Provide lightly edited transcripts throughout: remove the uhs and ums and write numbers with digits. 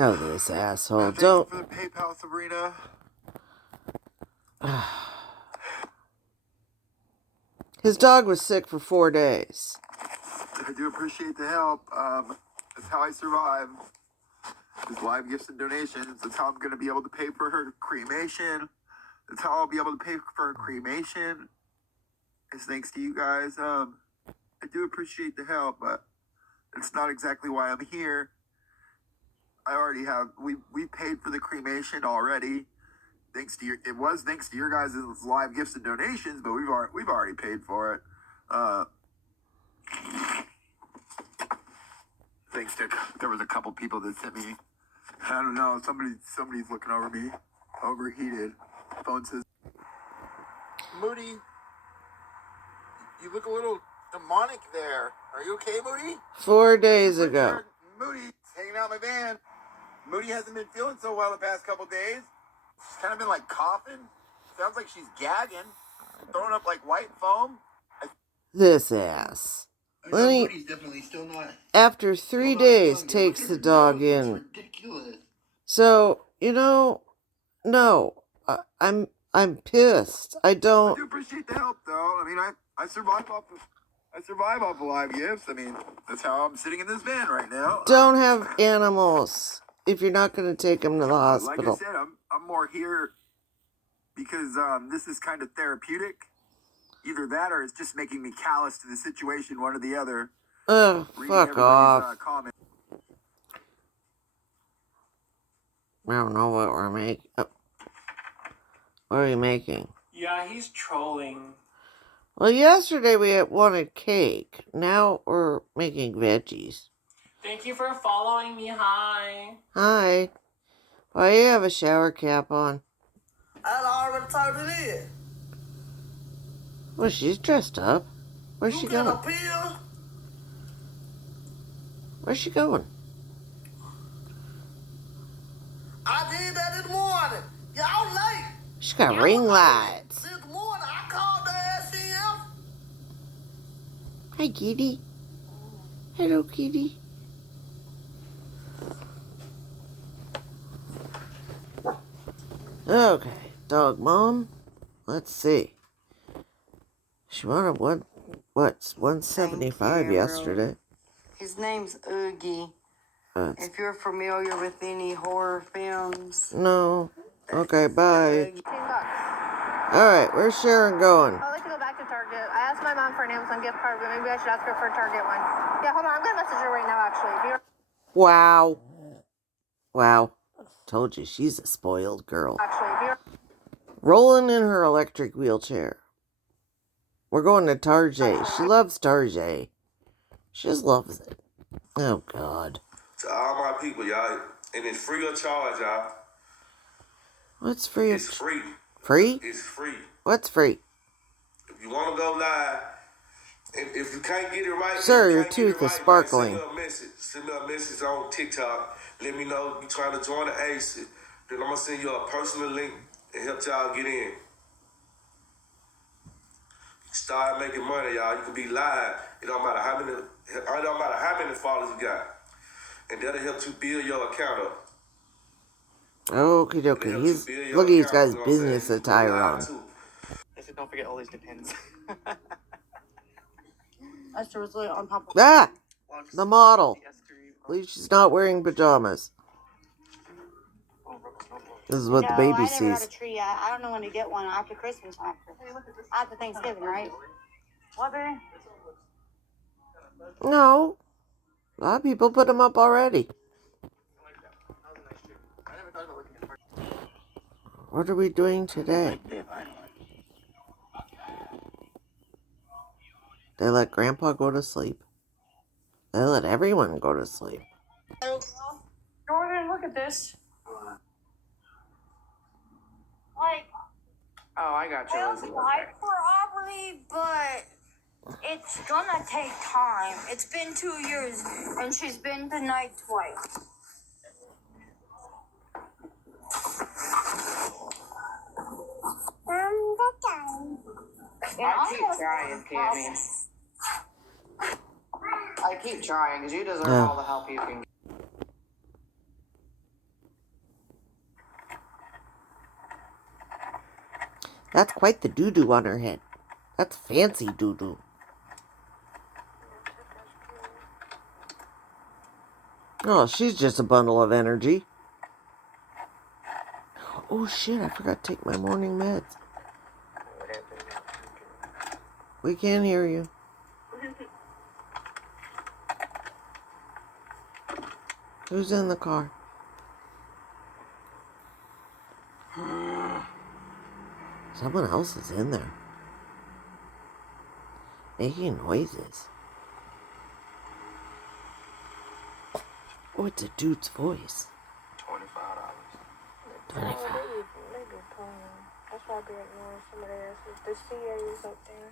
Oh, this asshole. Thank Don't. you for the PayPal, Sabrina. His dog was sick for 4 days. I do appreciate the help. That's how I survive. Just live gifts and donations. That's how I'm going to be able to pay for her cremation. That's how I'll be able to pay for her cremation. It's thanks to you guys. I do appreciate the help, but it's not exactly why I'm here. I already have. We paid for the cremation already. Thanks to your guys' live gifts and donations, but we've already paid for it. Thanks to there was a couple people that sent me. I don't know. Somebody's looking over me. Overheated. Phone says, Moody, you look a little demonic there. Are you okay, Moody? 4 days ago. Moody hanging out in my van. Moody hasn't been feeling so well the past couple days. She's kind of been like coughing. Sounds like she's gagging. Throwing up like white foam. This ass. Lenny, Moody's definitely still not. After 3 days, takes the dog in. Ridiculous. So, no, I'm pissed. I I don't. do appreciate the help, though. I mean, I survive off of live gifts. I mean, that's how I'm sitting in this van right now. Don't have animals if you're not going to take them to the hospital. Like I said, I'm more here because this is kind of therapeutic. Either that or it's just making me callous to the situation, one or the other. Ugh, fuck off. Comments. I don't know what we're making. What are you making? Yeah, he's trolling. Well, yesterday we wanted cake. Now we're making veggies. Thank you for following me. Hi. Hi. Why you have a shower cap on? I already told it in. Well, she's dressed up. Where's she going? You get a pill? Where's she going? I did that in the morning. Y'all late. She's got ring lights. This morning I called the SCF. Hi, kitty. Hello, kitty. Okay, dog mom. Let's see. She wanted 175 yesterday. His name's Oogie. If you're familiar with any horror films. No. Okay, bye. $10. Alright, where's Sharon going? I'd like to go back to Target. I asked my mom for an Amazon gift card, but maybe I should ask her for a Target one. Yeah, hold on. I'm going to message her right now, actually. Wow. Wow. Told you, she's a spoiled girl. Rolling in her electric wheelchair. We're going to Target. She loves Target. She just loves it. Oh, God. To all my people, y'all. And it's free of charge, y'all. What's free? It's free. Free? It's free. What's free? If you want to go live, and if you can't get it right, sir, your tooth is sparkling. Send me a message on TikTok. Let me know you're trying to join the ACE. Then I'm going to send you a personal link and help y'all get in. Start making money, y'all. You can be live. It don't matter how many followers you got. And that'll help you build your account up. Okie dokie. Look at these guys' business attire on. I said, don't forget all these depends. Esther was on top of Ah! The model. At least she's not wearing pajamas. This is what the baby I never sees. got a tree yet. I don't know when to get one after Christmas. After Thanksgiving, right? What, baby? No. A lot of people put them up already. What are we doing today? They let Grandpa go to sleep. They let everyone go to sleep. Jordan, look at this. Like, Oh, I got you, I Lizzie. applied for Aubrey, but it's gonna take time. It's been 2 years, and she's been denied twice. I keep trying, Cammy. I keep trying, because you deserve all the help you can get. That's quite the doo-doo on her head. That's fancy doo-doo. Oh, she's just a bundle of energy. Oh shit, I forgot to take my morning meds. We can't hear you. Who's in the car? Someone else is in there. Making noises. Oh, it's a dude's voice. $25. They be playing. That's why I be ignoring somebody else's. The CA is up there.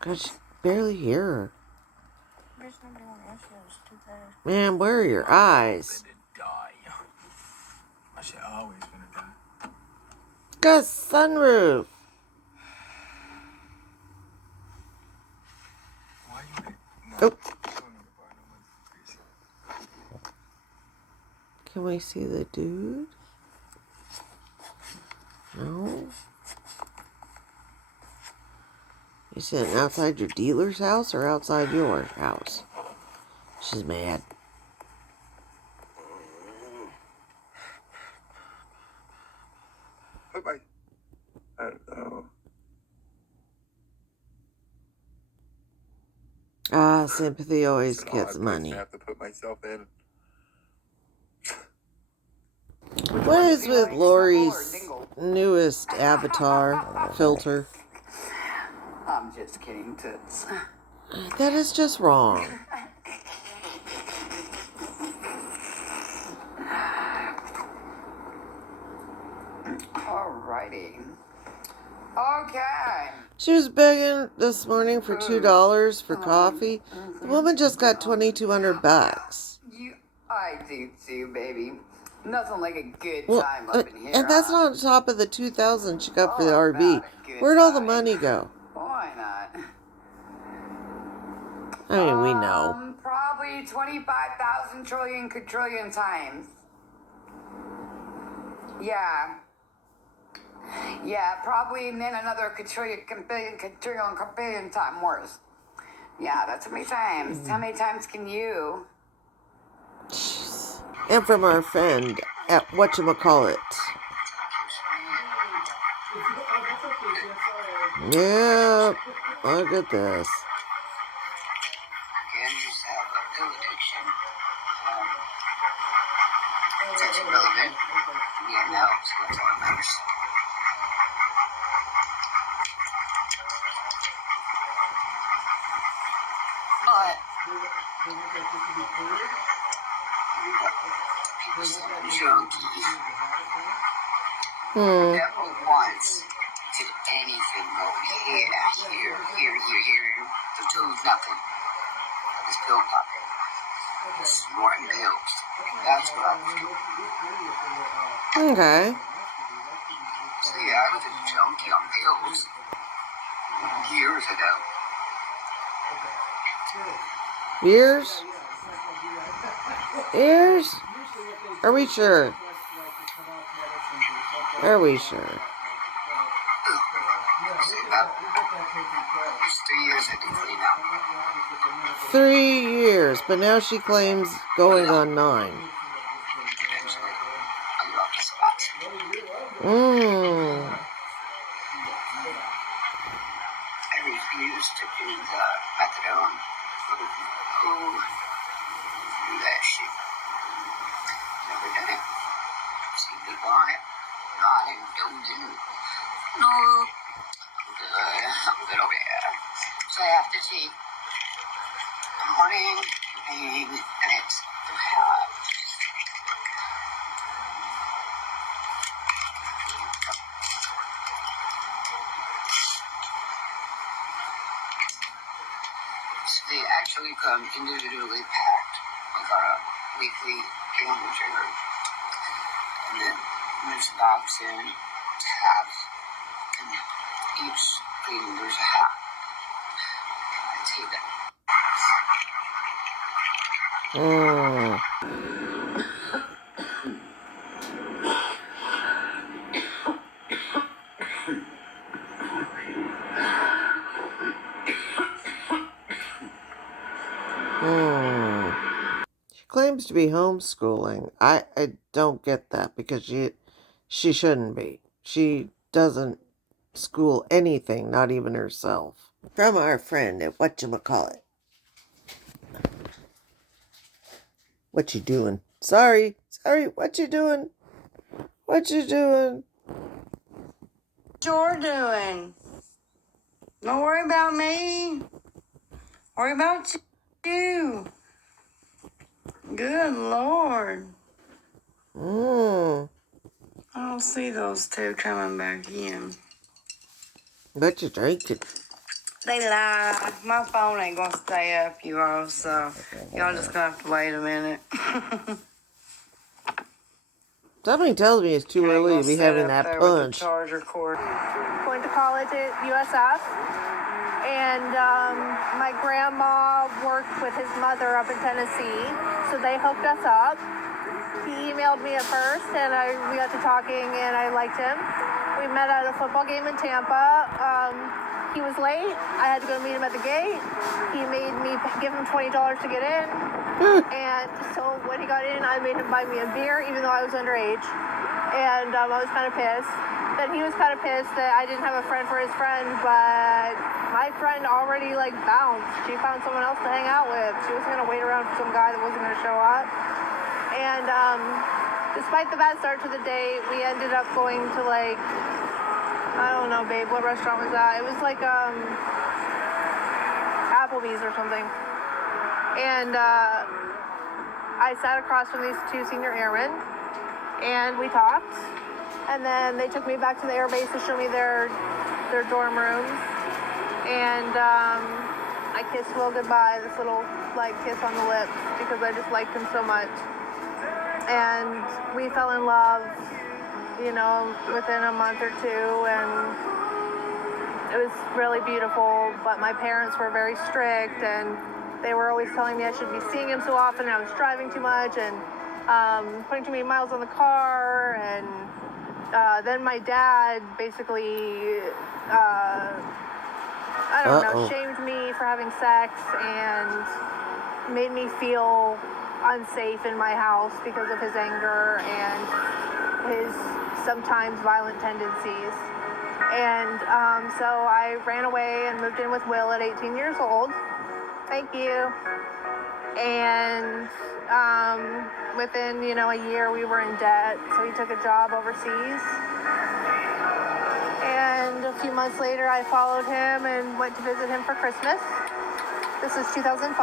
God, she barely hear her. Bitch, nobody want to answer those stupid ass. Man, where are your eyes? I should always finna die. Got a sunroof. Why you Oh. Can we see the dude? No. You sitting outside your dealer's house or outside your house? She's mad. put my I don't know. Ah, sympathy always It's an gets odd place money. to have to put myself in. What is with Lori's newest avatar filter? I'm just kidding, Toots. That is just wrong. Alrighty. Okay. She was begging this morning for $2 for coffee. The woman just got $2,200. I do too, baby. Nothing like a good Well, time up in here. and that's huh? not on top of the $2,000 she got for the All RV. about a good Where'd all the time. money go? Why not? I mean, we know. Probably 25,000 trillion quadrillion times. Yeah. Yeah, probably, and then another quadrillion, quadrillion time worse. Yeah, that's how many times. How many times can you? And from our friend at whatchamacallit. Yep. Look at this. Again, you have a pill addiction. It's irrelevant. Yeah, no, so that's all that matters. But people say I'm junkie. Never once did anything go here. The two's nothing. This pill pocket. Snorting pills. That's what I was doing. Okay. So yeah, I was a junkie on pills. Years ago. Years? Years? Are we sure? Are we sure? It's 3 years I can clean out. 3 years, but now she claims going on 9. Eventually, I got off the spot. I refused to do the methadone. Oh, do that shit. Never done it. See people on it. Nodding, dozing. No, I'm good over here. So I have to take the morning thing, and it's so they actually come individually packed with our weekly game trigger. And then there's box in tabs. And each thing there's a hat. I see that. seems to be homeschooling. I don't get that because she shouldn't be. She doesn't school anything, not even herself. From our friend at whatchamacallit. What you doing? Sorry, what you doing? What you doing? What you're doing? Don't worry about me. Worry about you. Good Lord. Mmm. I don't see those two coming back in. What you drinking? They lie. My phone ain't gonna stay up, you all, so y'all just gonna have to wait a minute. Something tells me it's too early to be having that punch. Charger cord. Going to college at USF, and my grandma worked with his mother up in Tennessee, so they hooked us up. He emailed me at first, and we got to talking, and I liked him. We met at a football game in Tampa. He was late. I had to go meet him at the gate. He made me give him $20 to get in. And so when he got in, I made him buy me a beer, even though I was underage. And I was kind of pissed. Then he was kind of pissed that I didn't have a friend for his friend, but my friend already bounced. She found someone else to hang out with. She wasn't gonna wait around for some guy that wasn't gonna show up. And despite the bad start to the date, we ended up going to I don't know, babe, what restaurant was that? It was Applebee's or something. And I sat across from these two senior airmen, and we talked. And then they took me back to the air base to show me their dorm rooms. And I kissed Will goodbye, this little kiss on the lips, because I just liked him so much. And we fell in love, within a month or two, and it was really beautiful. But my parents were very strict, and they were always telling me I should be seeing him so often, and I was driving too much, and putting too many miles on the car. And then my dad basically, I don't know, shamed me for having sex and made me feel unsafe in my house because of his anger and his sometimes violent tendencies. And so I ran away and moved in with Will at 18 years old. Thank you. And within, a year we were in debt, so he took a job overseas. And a few months later I followed him and went to visit him for Christmas. This was 2005.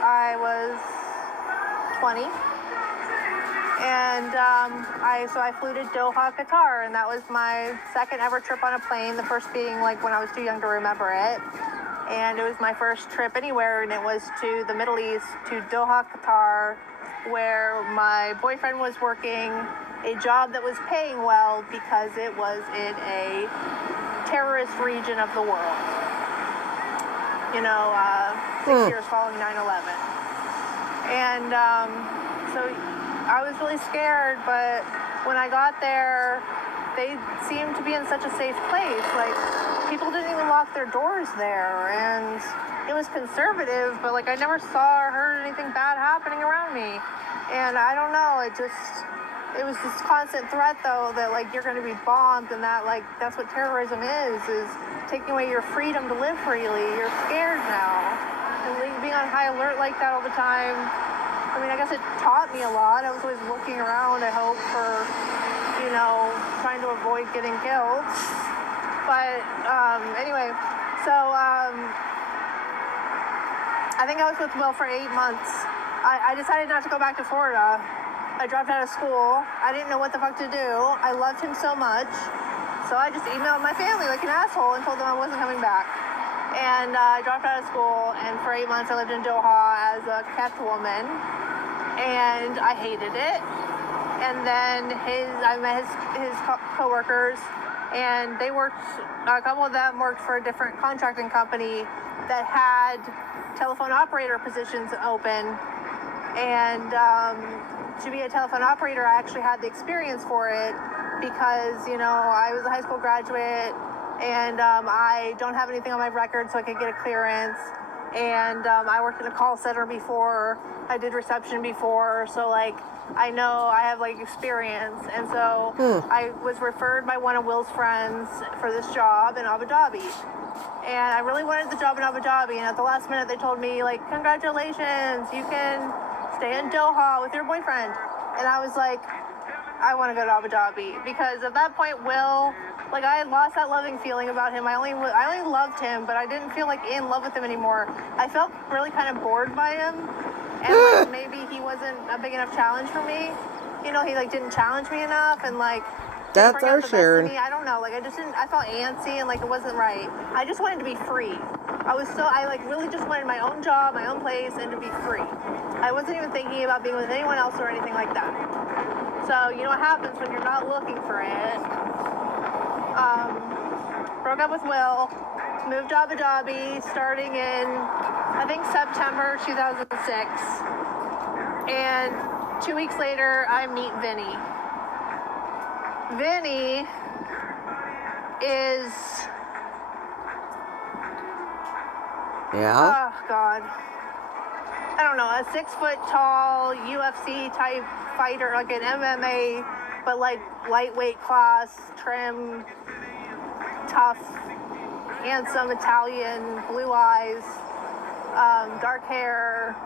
I was 20. And I flew to Doha, Qatar, and that was my second ever trip on a plane, the first being when I was too young to remember it. And it was my first trip anywhere, and it was to the Middle East, to Doha, Qatar, where my boyfriend was working a job that was paying well because it was in a terrorist region of the world. 6 years following 9/11. And so I was really scared, but when I got there, they seemed to be in such a safe place. People didn't even lock their doors there, and it was conservative, but I never saw or heard anything bad happening around me. And I don't know, it was this constant threat though that you're going to be bombed, and that's what terrorism is taking away your freedom to live freely. You're scared now, and being on high alert like that all the time. I guess it taught me a lot. I was always looking around, I hope, for, trying to avoid getting killed. But anyway, so I think I was with Will for 8 months. I decided not to go back to Florida. I dropped out of school. I didn't know what the fuck to do. I loved him so much. So I just emailed my family like an asshole and told them I wasn't coming back. And I dropped out of school, and for 8 months I lived in Doha as a kept woman. And I hated it. And then I met his co-workers, and they worked, a couple of them worked for a different contracting company that had telephone operator positions open. And to be a telephone operator, I actually had the experience for it because, I was a high school graduate, and I don't have anything on my record, so I could get a clearance. And I worked in a call center before. I did reception before, so like I know I have like experience. And so I was referred by one of Will's friends for this job in Abu Dhabi. And I really wanted the job in Abu Dhabi, and at the last minute they told me, like, congratulations, you can stay in Doha with your boyfriend. And I was like, I want to go to Abu Dhabi, because at that point, Will, like, I had lost that loving feeling about him. I only loved him, but I didn't feel like in love with him anymore. I felt really kind of bored by him, and like maybe he wasn't a big enough challenge for me. You know, he like didn't challenge me enough, and like That's our Sharon. I don't know, like I felt antsy, and like it wasn't right. I just wanted to be free. I like really just wanted my own job, my own place, and to be free. I wasn't even thinking about being with anyone else or anything like that. So you know what happens when you're not looking for it. Broke up with Will, moved to Abu Dhabi starting in, I think, September 2006. And 2 weeks later, I meet Vinny. Vinny is... Yeah? Oh, God. I don't know, a 6 foot tall UFC type fighter, like an MMA, but like lightweight class, trim, tough, handsome Italian, blue eyes, dark hair,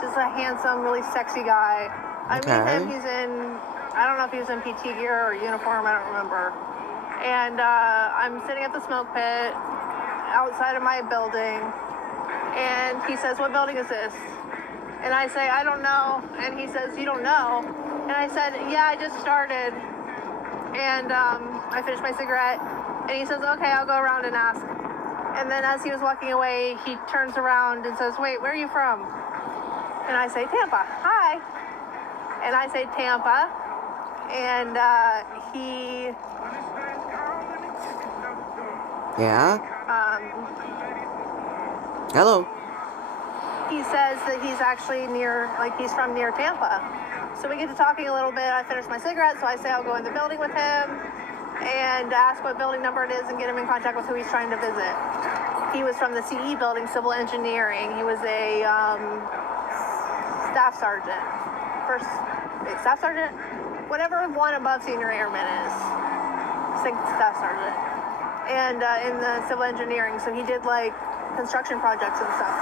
just a handsome, really sexy guy. I meet him, he's in, I don't know if he was in PT gear or uniform, I don't remember. And I'm sitting at the smoke pit outside of my building, and he says, what building is this? And I say, I don't know. And he says, you don't know? And I said, yeah, I just started. And I finished my cigarette. And he says, okay, I'll go around and ask. And then as he was walking away, he turns around and says, wait, where are you from? And I say, Tampa. Hi. And I say, Tampa. And he... Yeah? Hello. He says that he's actually he's from near Tampa. So we get to talking a little bit. I finish my cigarette, so I say I'll go in the building with him and ask what building number it is and get him in contact with who he's trying to visit. He was from the CE building, civil engineering. He was a staff sergeant. Staff sergeant? Whatever one above senior airman is. I think staff sergeant. And in the civil engineering, so he did like construction projects and stuff.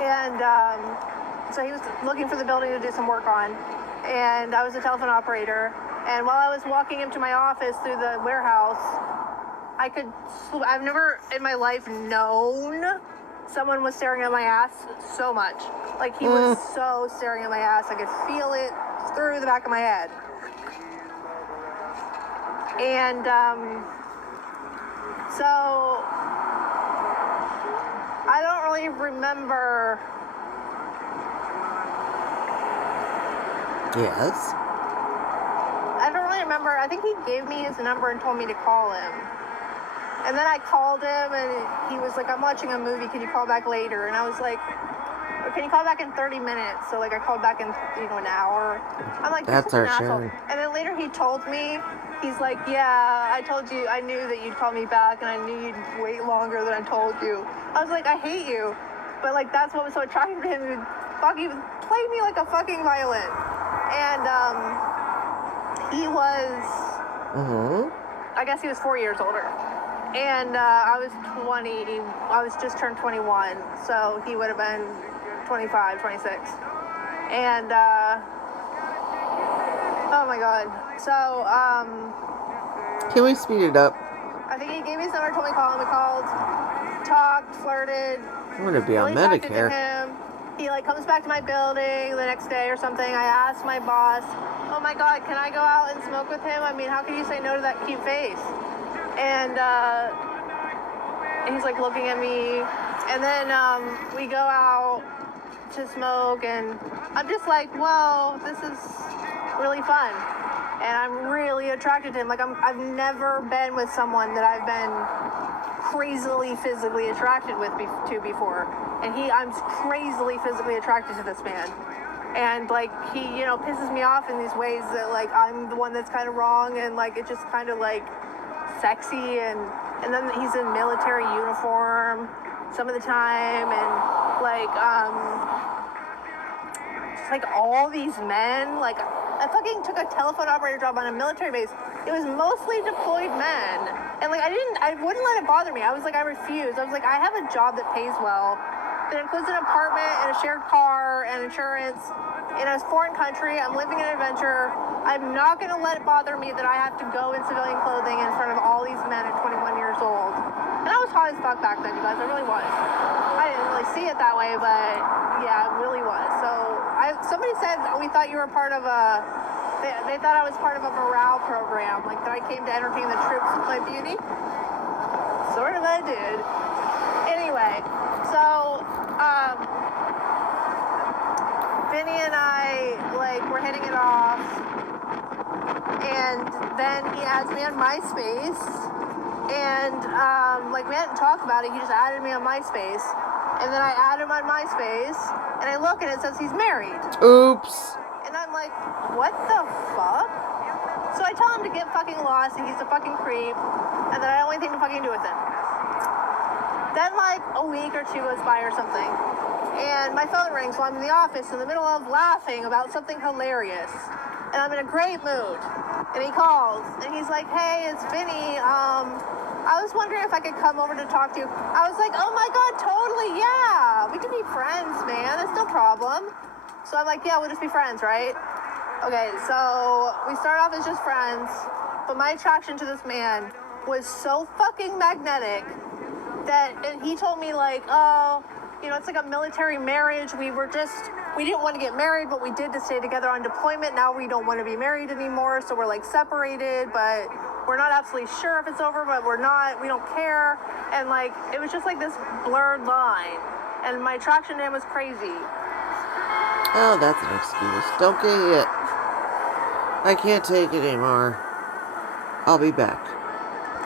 And so he was looking for the building to do some work on. And I was a telephone operator. And while I was walking him to my office through the warehouse, I've never in my life known someone was staring at my ass so much. Like he was so staring at my ass. I could feel it through the back of my head. And so I don't really remember. Yes. I don't really remember. I think he gave me his number and told me to call him. And then I called him and he was like, I'm watching a movie. Can you call back later? And I was like, can you call back in 30 minutes? So like I called back in, an hour. I'm like, that's our asshole. Sharon. And then later he told me, he's like, yeah, I told you, I knew that you'd call me back and I knew you'd wait longer than I told you. I was like, I hate you. But like, that's what was so attractive to him. He played me like a fucking violin. And he was, I guess he was 4 years older. And I was 20, I was just turned 21. So he would have been 25, 26. And, oh my God. So, can we speed it up? I think he gave me his number, told me to call him. We called, talked, flirted. I'm going to be on really Medicare. Him. He like comes back to my building the next day or something. I asked my boss, oh my God, can I go out and smoke with him? I mean, how can you say no to that cute face? And he's like looking at me. And then we go out to smoke and I'm just like, whoa, this is really fun. And I'm really attracted to him. Like I've never been with someone that I've been crazily physically attracted to before. And I'm crazily physically attracted to this man. And like he, pisses me off in these ways that like I'm the one that's kind of wrong and like it's just kind of like sexy and then he's in military uniform some of the time, and like all these men. Like, I fucking took a telephone operator job on a military base. It was mostly deployed men, and like I wouldn't let it bother me. I was like, I refused. I was like, I have a job that pays well, that includes an apartment and a shared car and insurance in a foreign country. I'm living an adventure. I'm not gonna let it bother me that I have to go in civilian clothing in front of all these men at 21 years old. And I was hot as fuck back then, you guys. I really was. I didn't really see it that way, but yeah, it really was. So somebody said we thought you were part of a. They thought I was part of a morale program, like that I came to entertain the troops and play beauty. Sort of, I did. Anyway, so Vinny and I were hitting it off, and then he adds me on MySpace, and we hadn't talked about it. He just added me on MySpace, and then I add him on MySpace, and I look and it says he's married. Oops. And I'm like, what the fuck? So I tell him to get fucking lost and he's a fucking creep and that I don't want anything to fucking do with him. Then like a week or two goes by or something and my phone rings while I'm in the office in the middle of laughing about something hilarious. And I'm in a great mood. And he calls and he's like, hey, it's Vinny. I was wondering if I could come over to talk to you. I was like, oh my God, totally, yeah. We can be friends, man. It's no problem. So I'm like, yeah, we'll just be friends, right? Okay, so we start off as just friends, but my attraction to this man was so fucking magnetic that, and he told me like, oh, you know, it's like a military marriage. We didn't want to get married, but we did to stay together on deployment. Now we don't want to be married anymore, so we're like separated, but we're not absolutely sure if it's over, but we don't care. And like, it was just like this blurred line, and my attraction to him was crazy. Oh, that's an excuse. Don't get it. I can't take it anymore. I'll be back.